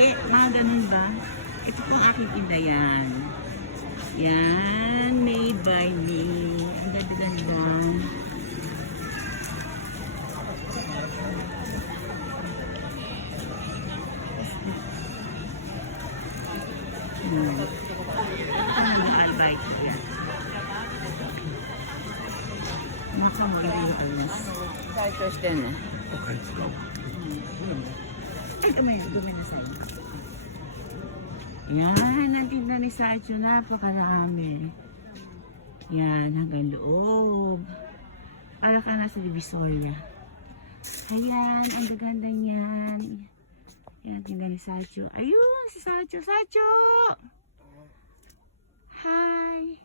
mga ganun ba? Ito po ang aking indayan. Yan, made by me. Ang ganda-ganda. Mga albite ko yan. Makamalitos. Starters din eh. Okay, let's go. Ito may dumi na sa'yo. Yan, ang tinda ni Sacho. Napakarami. Yan, hanggang loob. Para ka nasa Divisoria. Ayan, ang gaganda niyan. Yan, tinda ni Sacho. Ayun, si Sacho. Sacho! Hi!